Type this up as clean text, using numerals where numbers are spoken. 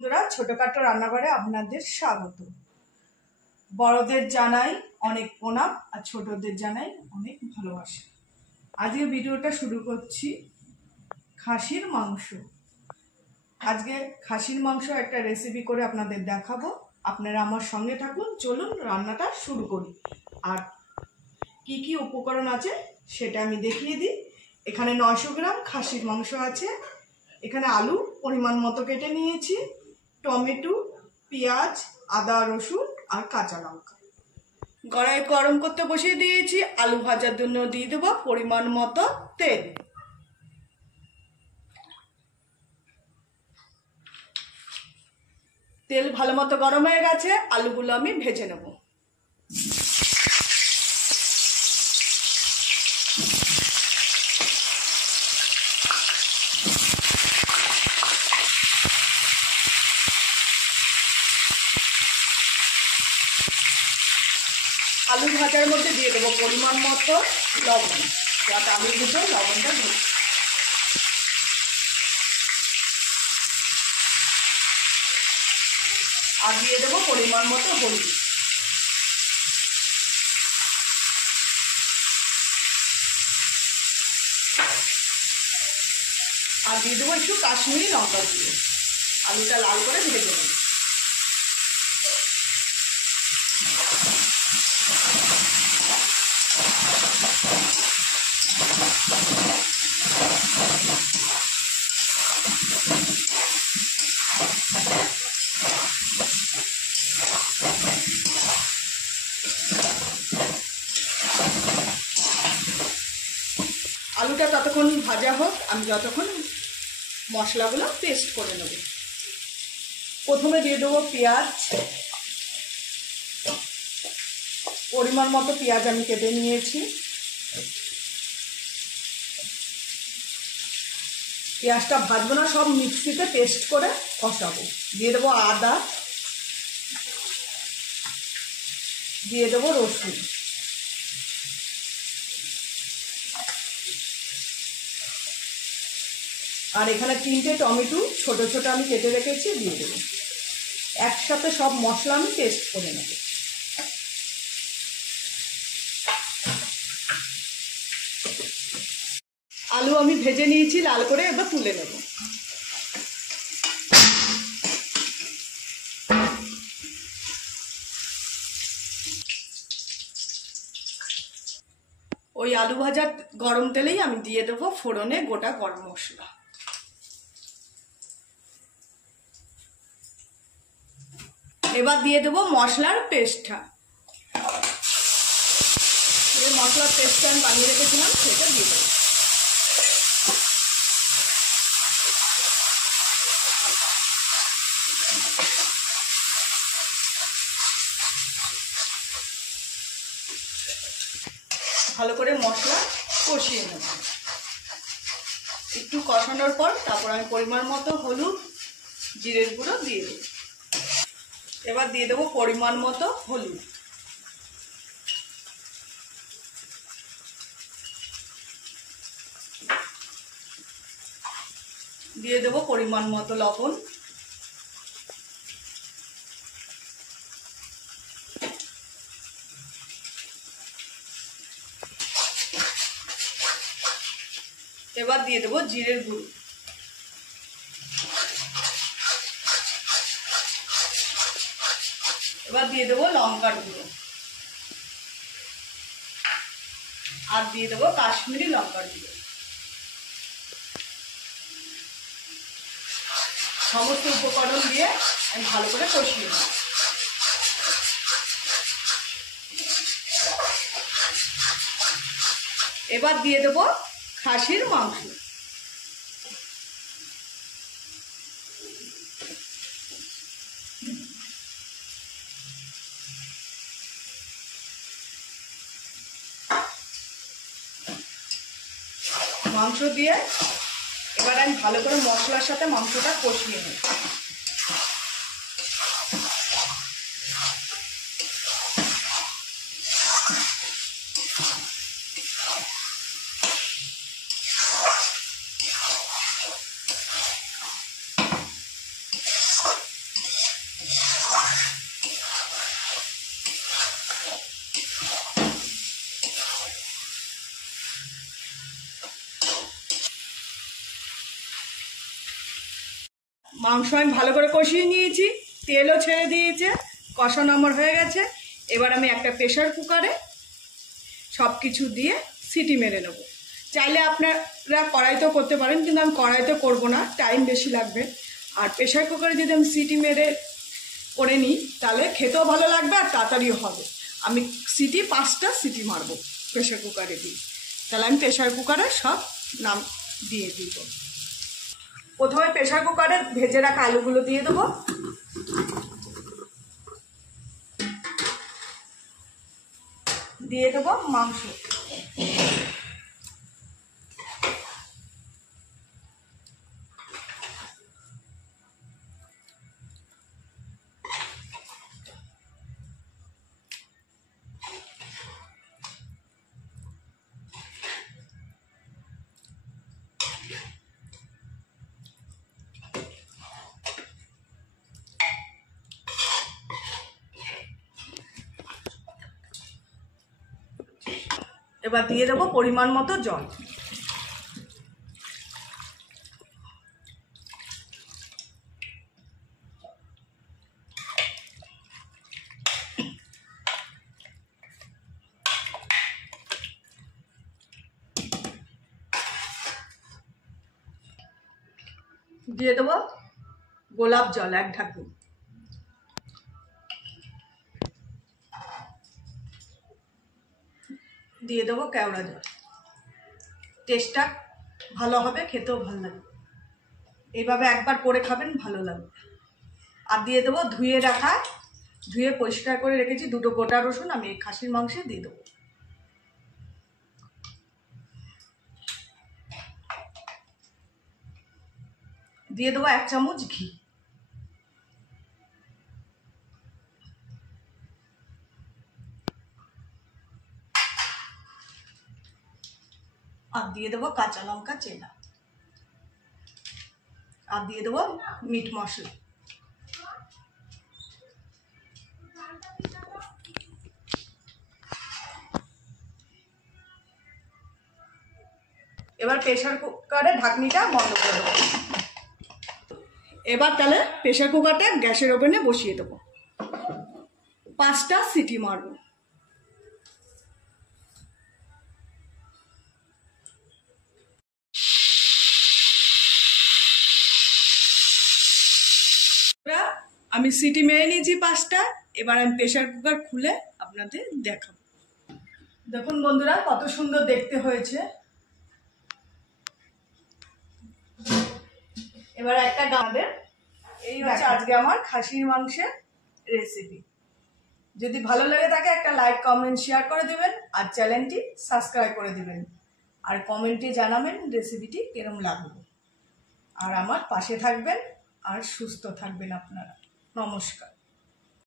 বন্ধুরা, ছোটখাটো রান্নাঘরে আপনাদের স্বাগত। বড়দের জানাই অনেক প্রণাম আর ছোটদের জানাই অনেক ভালোবাসা। আজকে ভিডিওটা শুরু করছি খাসির মাংস। আজকে খাসির মাংস একটা রেসিপি করে আপনাদের দেখাবো। আপনারা আমার সঙ্গে থাকুন, চলুন রান্নাটা শুরু করি। আর কি কি উপকরণ আছে সেটা আমি দেখিয়ে দিই। এখানে 900 গ্রাম খাসির মাংস আছে। এখানে আলু পরিমাণ মতো কেটে নিয়েছি, টমেটো, পেঁয়াজ, আদা রসুন আর কাঁচা লঙ্কা। কড়াই গরম করতে বসিয়ে দিয়েছি। আলু ভাজার জন্য দিয়ে দেবো পরিমাণ মতো তেল। তেল ভালো মতো গরম হয়ে গেছে, আলুগুলো আমি ভেজে নেব। আলু ভাজার মধ্যে দিয়ে দেবো পরিমাণ মতো লবণ, যাতে আলুর ভিতরে লবণটা ঢুকে। আর দিয়ে দেবো পরিমাণ মতো হলুদ। আর দিয়ে দেবো একটু কাশ্মীরি লঙ্কা দিয়ে আলুটা লাল করে ভেজে দেবো। আলুটা ততক্ষণ ভাজা হোক, আমি যতক্ষণ মশলাগুলো পেস্ট করে নেব। প্রথমে দিয়ে দেবো পেঁয়াজ। পরিমাণ মতো পেঁয়াজ আমি কেটে নিয়েছি। পেঁয়াজটা ভাজবো না, সব মিক্সিতে পেস্ট করে কষাবো। দিয়ে দেবো আদা, দিয়ে দেবো রসুন, আর এখানে 3টে টমেটো ছোট ছোট আমি কেটে রেখেছি, দিয়ে দেবো। একসাথে সব মশলা আমি পেস্ট করে নেব। আলু আমি ভেজে নিয়েছি লাল করে, এবার তুলে নেব। ওই আলু ভাজার গরম তেলেই আমি দিয়ে দেবো ফোড়নে গোটা গরম মশলা। এবার দিয়ে দেবো মশলার পেস্টটা। এই মশলার পেস্টটা আমি বানিয়ে রেখেছিলাম, সেটা দিয়ে দেবো। ভালো করে মশলা কষিয়ে নেব। একটু কষানোর পর তারপর আমি পরিমাণ মতো হলুদ, জিরের গুঁড়ো দিয়ে দেব। এবার দিয়ে দেবো পরিমাণ মতো হলুদ। দিয়ে দেবো পরিমাণ মতো লবণ। এবার দিয়ে দেবো জিরের গুঁড়ো। এবার দিয়ে দেবো লঙ্কার গুঁড়ো, আর দিয়ে দেবো কাশ্মীরি লঙ্কার গুঁড়ো। সমস্ত উপকরণ দিয়ে আমি ভালো করে কষিয়ে নেব। এবার দিয়ে দেবো খাসির মাংস। মাংস দিয়ে এবার আমি ভালো করে মশলার সাথে মাংসটা কষিয়ে নেব। মাংস আমি ভালো করে কষিয়ে নিয়েছি, তেলও ছেড়ে দিয়েছে, কষানো আমার হয়ে গেছে। এবার আমি একটা প্রেশার কুকারে সব কিছু দিয়ে সিটি মেরে নেব। চাইলে আপনারা কড়াইতেও করতে পারেন, কিন্তু আমি কড়াইতে করব না, টাইম বেশি লাগবে। আর প্রেশার কুকারে যদি আমি সিটি মেরে করে নিই তাহলে খেতেও ভালো লাগবে আর তাড়াতাড়িও হবে। আমি 5টা সিটি মারবো প্রেশার কুকারে দিয়ে। তাহলে আমি প্রেশার কুকারে সব নাম দিয়ে দিব। প্রথমে প্রেশার কুকারে ভেজে রাখা আলুগুলো দিয়ে দেবো। দিয়ে দেবো মাংস। এবার দিয়ে দেবো পরিমাণ মতো জল। দিয়ে দেবো গোলাপ জল 1 ঢাকনি। দিয়ে দেবো কেওড়া জল। টেস্টটা ভালো হবে, খেতেও ভালো লাগবে। এইভাবে একবার করে খাবেন, ভালো লাগবে। আর দিয়ে দেবো ধুয়ে পরিষ্কার করে রেখেছি 2টো গোটা রসুন, আমি এই খাসির মাংসে দিয়ে দেবো। দিয়ে দেবো 1 চামচ ঘি। আর দিয়ে দেবো কাঁচা লঙ্কা চেনা। আর দিয়ে দেবো মিট মশলা। এবার প্রেশার কুকারে ঢাকনিটা বন্ধ করে দেবো। এবার তাহলে প্রেশার কুকারটা গ্যাসের ওভেনে বসিয়ে দেবো। 5টা সিটি মারবো। আমি সিটি মেরে নিয়েছি 5টা। এবার আমি প্রেশার কুকার খুলে আপনাদের দেখাবো। দেখুন বন্ধুরা, কত সুন্দর দেখতে হয়েছে। এবার একটা গাঁদের এই হচ্ছে আজকে আমার খাসির মাংসের রেসিপি। যদি ভালো লেগে থাকে একটা লাইক কমেন্ট শেয়ার করে দেবেন, আর চ্যানেলটি সাবস্ক্রাইব করে দেবেন, আর কমেন্টে জানাবেন রেসিপিটি কিরম লাগলো। আর আমার পাশে থাকবেন আর সুস্থ থাকবেন আপনারা। নমস্কার।